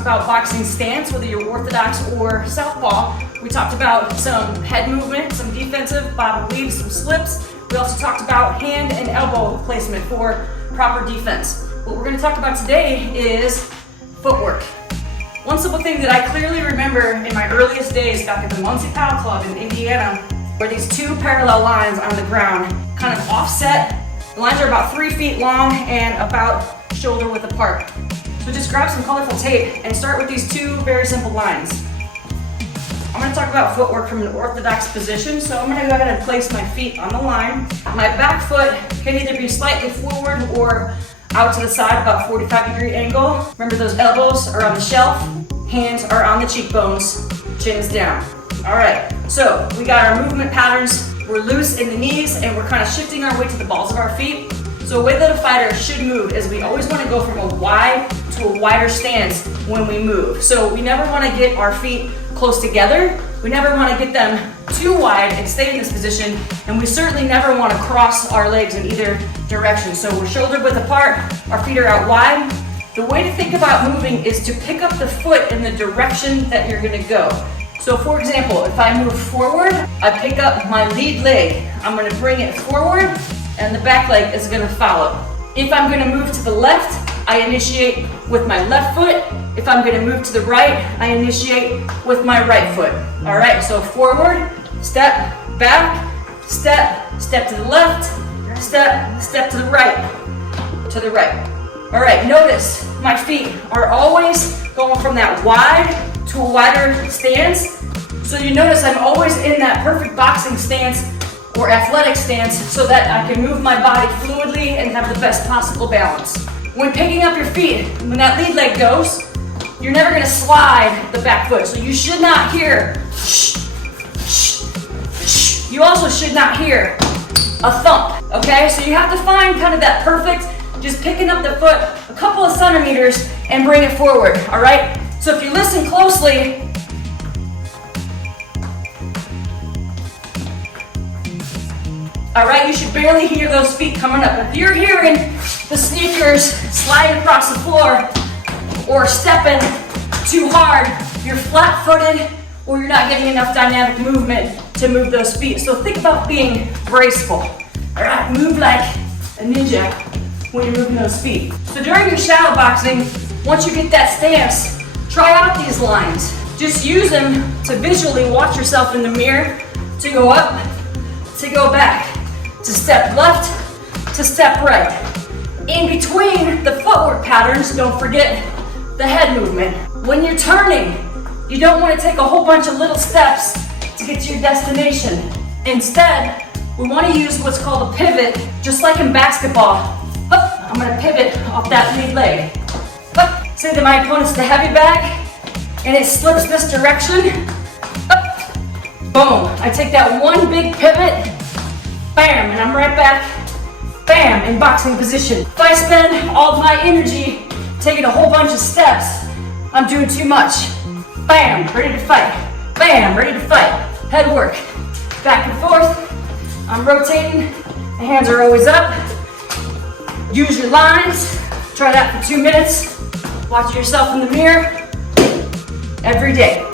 about boxing stance, whether you're orthodox or southpaw. We talked about some head movement, some defensive, bob and weave, some slips. We also talked about hand and elbow placement for proper defense. What we're going to talk about today is footwork. One simple thing that I clearly remember in my earliest days back at the Muncie Pow Club in Indiana were these two parallel lines on the ground, kind of offset. The lines are about 3 feet long and about shoulder width apart. So just grab some colorful tape and start with these two very simple lines. I'm going to talk about footwork from an orthodox position, so I'm going to go ahead and place my feet on the line. My back foot can either be slightly forward or out to the side, about 45-degree angle. Remember, those elbows are on the shelf, hands are on the cheekbones, chin is down. All right, so we got our movement patterns. We're loose in the knees and we're kind of shifting our weight to the balls of our feet. So a way that a fighter should move is we always want to go from a wide to a wider stance when we move. So we never want to get our feet close together. We never want to get them too wide and stay in this position. And we certainly never want to cross our legs in either direction. So we're shoulder width apart, our feet are out wide. The way to think about moving is to pick up the foot in the direction that you're going to go. So for example, if I move forward, I pick up my lead leg. I'm going to bring it forward and the back leg is going to follow. If I'm going to move to the left, I initiate with my left foot. If I'm going to move to the right, I initiate with my right foot. All right, so forward, step, back, step, step to the left, step, step to the right, to the right. All right, notice my feet are always going from that wide to a wider stance. So you notice I'm always in that perfect boxing stance or athletic stance so that I can move my body fluidly and have the best possible balance. When picking up your feet, when that lead leg goes, you're never going to slide the back foot. So you should not hear shh, shh, shh. You also should not hear a thump, okay? So you have to find kind of that perfect, just picking up the foot a couple of centimeters and bring it forward, all right? So if you listen closely, all right, you should barely hear those feet coming up. If you're hearing the sneakers sliding across the floor or stepping too hard, you're flat-footed or you're not getting enough dynamic movement to move those feet. So think about being graceful. All right, move like a ninja when you're moving those feet. So during your shadow boxing, once you get that stance, try out these lines. Just use them to visually watch yourself in the mirror, to go up, to go back, to step left, to step right. In between the footwork patterns, don't forget the head movement. When you're turning, you don't want to take a whole bunch of little steps to get to your destination. Instead, we want to use what's called a pivot, just like in basketball. I'm going to pivot off that lead leg. Say that my opponent's the heavy bag, and it slips this direction. Boom, I take that one big pivot, bam, and I'm right back, bam, in boxing position. If I spend all of my energy taking a whole bunch of steps, I'm doing too much. Bam, ready to fight. Bam, ready to fight. Head work, back and forth. I'm rotating, the hands are always up. Use your lines, try that for 2 minutes. Watch yourself in the mirror every day.